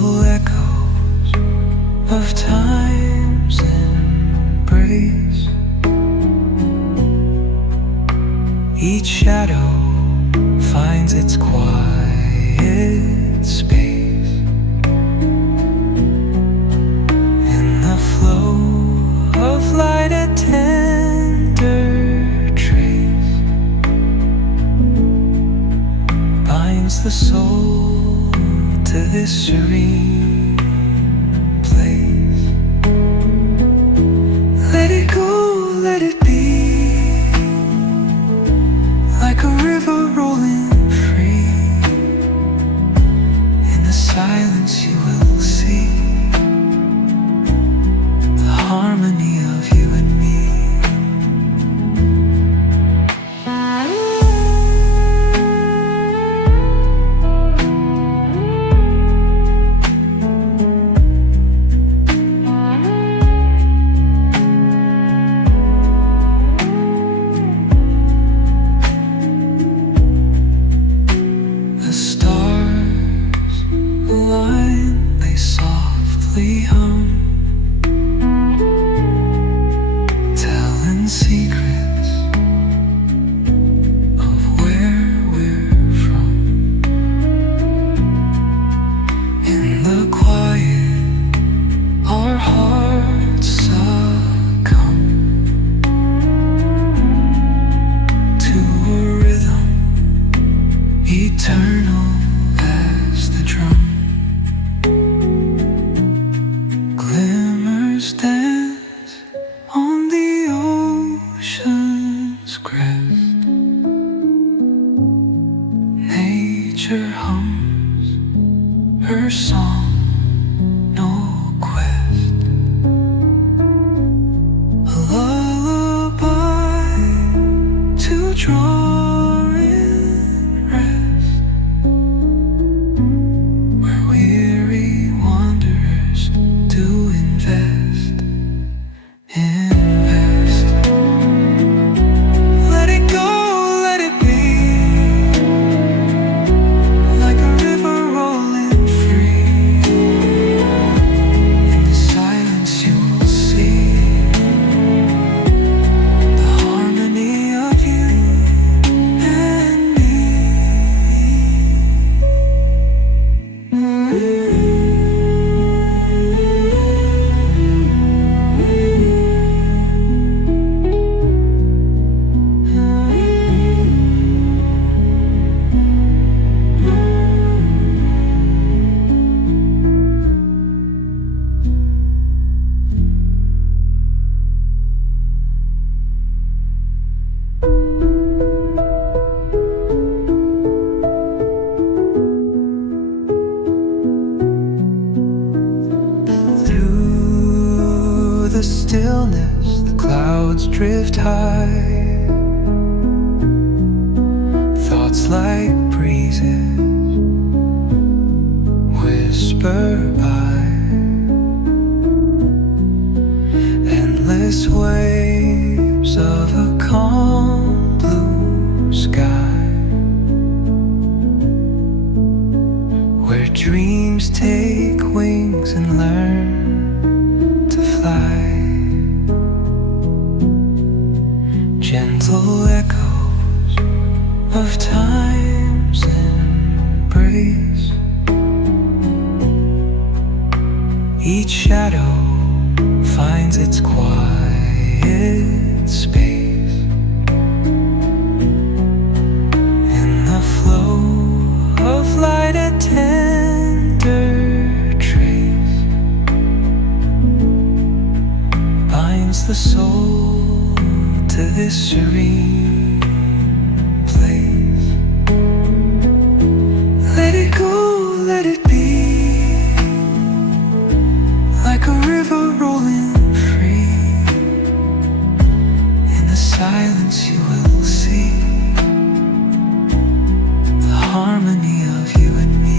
gentle echoes of time's embrace. Each shadow finds its quiet space in the flow of light, a tender trace binds the soul to this serene place. Let it go, let it be, like a river rolling free. In the silence you will see the harmony of you and me. The stars align, they softly hum, telling secrets of where we're from. In the quiet, our hearts succumb to a rhythm eternal as the drum. Glimmers dance on the ocean's crest. Nature hums her song, no quest. A lullaby to draw in rest, where weary wanderers do invest. Let it go, let it be, like a river rolling free. In the silence you will see the harmony of you and me. Through the stillness, the clouds drift high. Thoughts like breezes whisper by. Endless waves of a calm blue sky, where dreams take wings and learn to fly. Gentle echoes of time's embrace. Each shadow finds its quiet space in the flow of light, a tender trace binds the soul to this serene place. Let it go, let it be, like a river rolling free. In the silence you will see the harmony of you and me.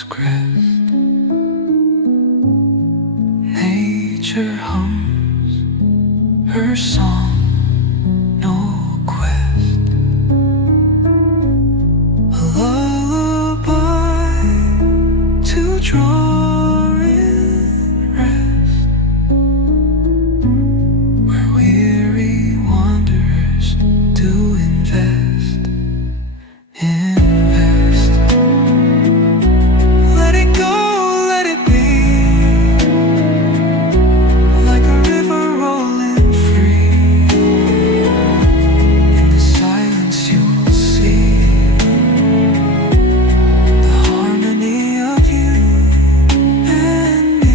crest. Nature hums her song, no quest. A lullaby to draw in rest, where weary wanderers do invest. Let it go, let it be, like a river rolling free. In the silence you will see the harmony of you and me.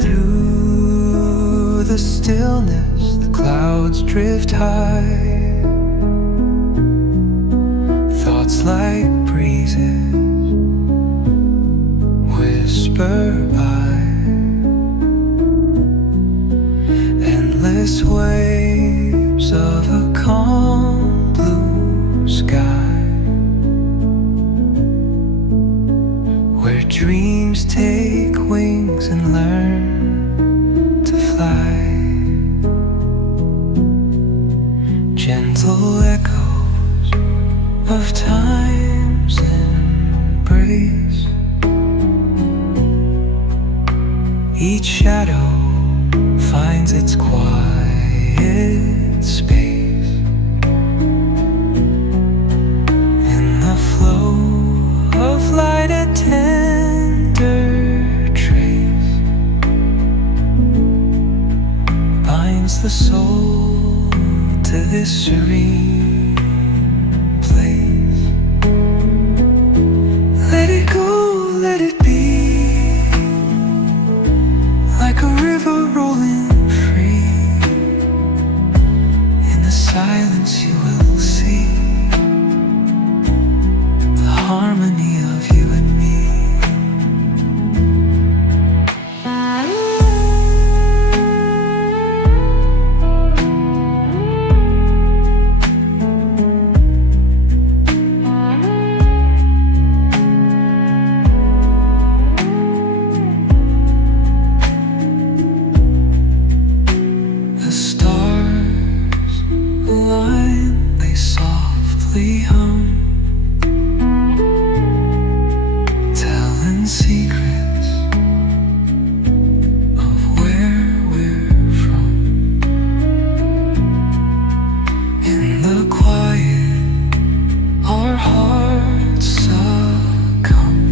Through the stillness, the clouds drift high. Thoughts like breezes whisper by. Endless waves of a calm blue sky, where dreams take wings and learn to fly. Gentle echoes of time's embrace. Each shadow finds its quiet space. In the flow of light, a tender trace binds the soul to this serene place. Let it go, let it be, like a river rolling free. In the silence you will see the harmony of you and me. The stars align, they softly hum, telling secrets of where we're from. In the quiet, our hearts succumb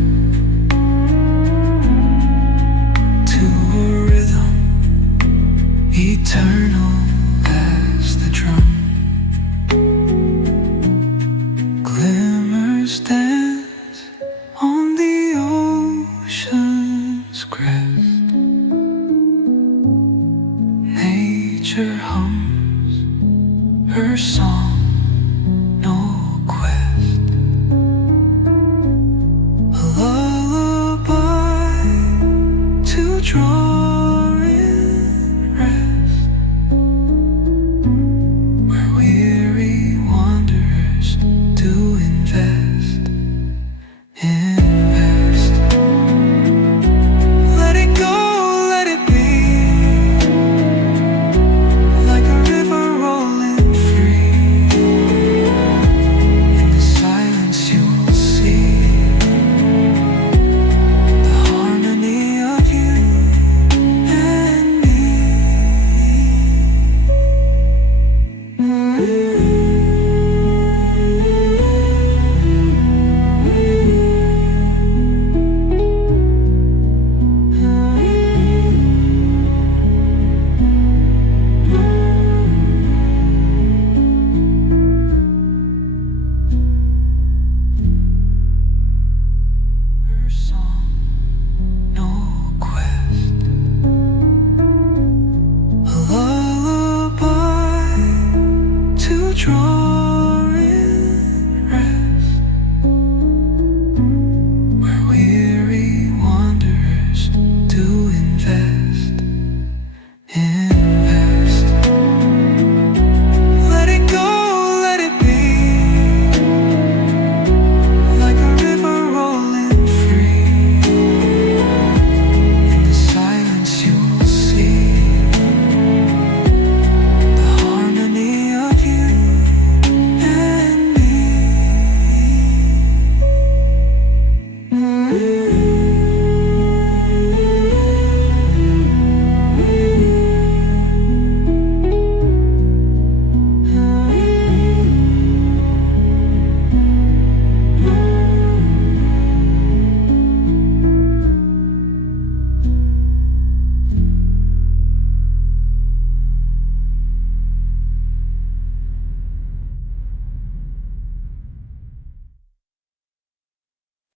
to a rhythm eternal as the drum. Glimmers dance on the ocean's crest. Nature hums her song,